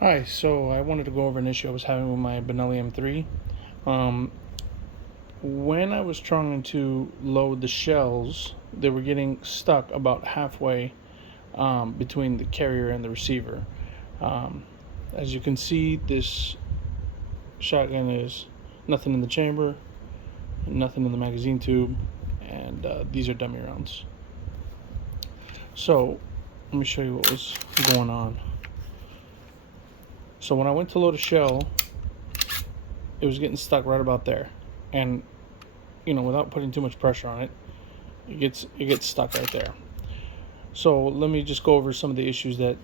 Hi, so I wanted to go over an issue I was having with my Benelli M3. Um, when I was trying to load the shells, they were getting stuck about halfway between the carrier and the receiver. Um, as you can see, this shotgun is nothing in the chamber, nothing in the magazine tube, and these are dummy rounds. So let me show you what was going on. So when I went to load a shell, it was getting stuck right about there, and without putting too much pressure on it, it gets stuck right there. So let me just go over some of the issues that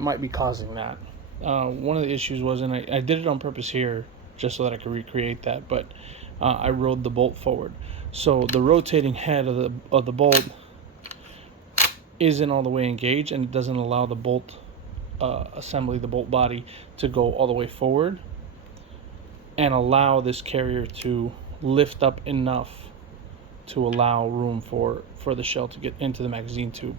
might be causing that. One of the issues was, and I did it on purpose here just so that I could recreate that, but I rolled the bolt forward. So the rotating head of the bolt isn't all the way engaged, and it doesn't allow the bolt assembly, the bolt body, to go all the way forward and allow this carrier to lift up enough to allow room for the shell to get into the magazine tube.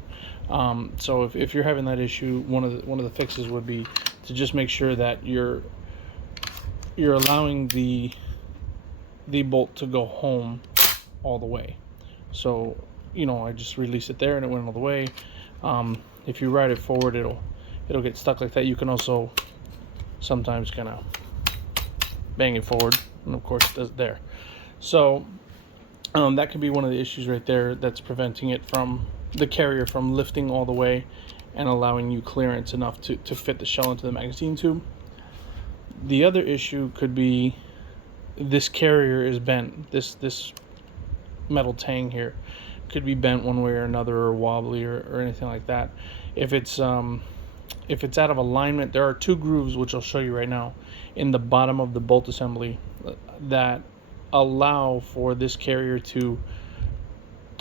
So if you're having that issue, one of the fixes would be to just make sure that you're allowing the bolt to go home all the way. So I just released it there and it went all the way. If you ride it forward, it'll get stuck like that. You can also sometimes kind of bang it forward, and of course it does there. So that could be one of the issues right there that's preventing it from the carrier from lifting all the way and allowing you clearance enough to fit the shell into the magazine tube. The other issue could be this carrier is bent. This metal tang here could be bent one way or another, or wobbly, or anything like that. If it's out of alignment, there are two grooves, which I'll show you right now, in the bottom of the bolt assembly that allow for this carrier to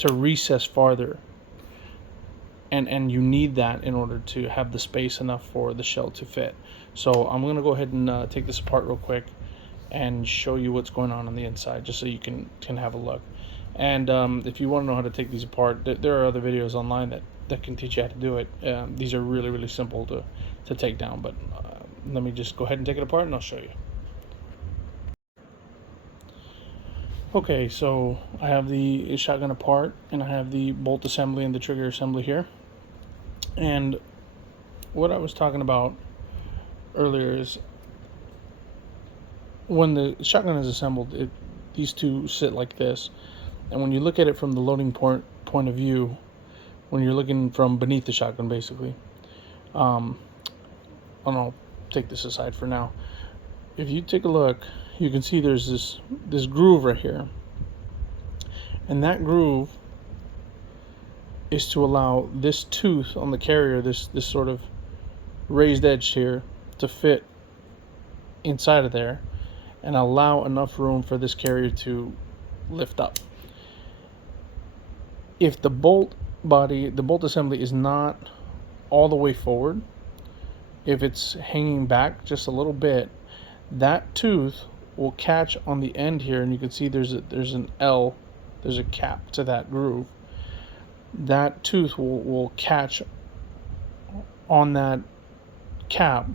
recess farther, and you need that in order to have the space enough for the shell to fit. So I'm going to go ahead and take this apart real quick and show you what's going on the inside, just so you can have a look. And if you want to know how to take these apart, there are other videos online that can teach you how to do it. These are really simple to take down, but let me just go ahead and take it apart and I'll show you. Okay, so I have the shotgun apart, and I have the bolt assembly and the trigger assembly here. And what I was talking about earlier is when the shotgun is assembled, these two sit like this. And when you look at it from the loading point of view, when you're looking from beneath the shotgun, basically, and I'll take this aside for now. If you take a look, you can see there's this groove right here, and that groove is to allow this tooth on the carrier, this sort of raised edge here, to fit inside of there and allow enough room for this carrier to lift up. If the bolt assembly is not all the way forward, if it's hanging back just a little bit, that tooth will catch on the end here, and you can see there's an L, there's a cap to that groove. That tooth will catch on that cap,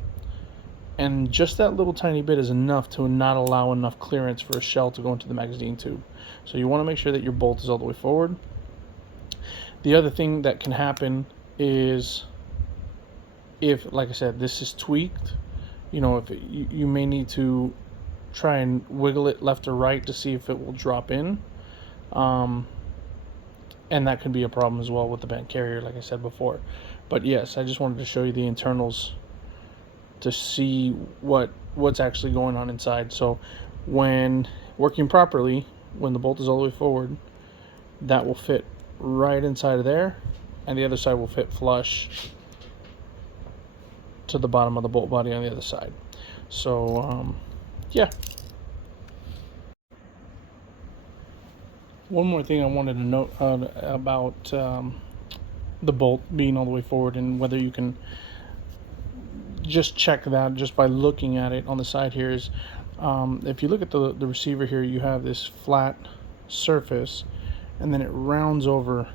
and just that little tiny bit is enough to not allow enough clearance for a shell to go into the magazine tube. So you want to make sure that your bolt is all the way forward. The other thing that can happen is, if, like I said, this is tweaked, if you may need to try and wiggle it left or right to see if it will drop in, and that could be a problem as well with the bent carrier, like I said before. But yes, I just wanted to show you the internals to see what's actually going on inside. So when working properly, when the bolt is all the way forward, that will fit right inside of there, and the other side will fit flush to the bottom of the bolt body on the other side. So yeah. One more thing I wanted to note about the bolt being all the way forward, and whether you can just check that just by looking at it on the side here, is if you look at the receiver here, you have this flat surface, and then it rounds over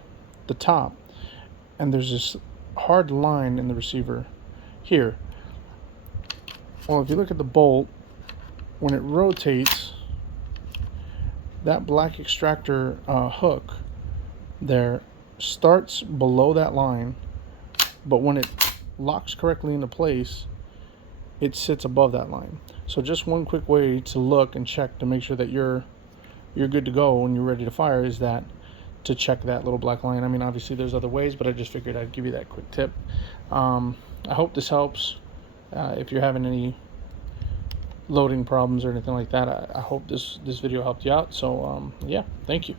the top, and there's this hard line in the receiver here. Well, if you look at the bolt, when it rotates, that black extractor hook there starts below that line, but when it locks correctly into place, it sits above that line. So just one quick way to look and check to make sure that you're good to go when you're ready to fire is that to check that little black line. I mean, obviously there's other ways, but I just figured I'd give you that quick tip. I hope this helps. If you're having any loading problems or anything like that, I hope this video helped you out. So yeah, thank you.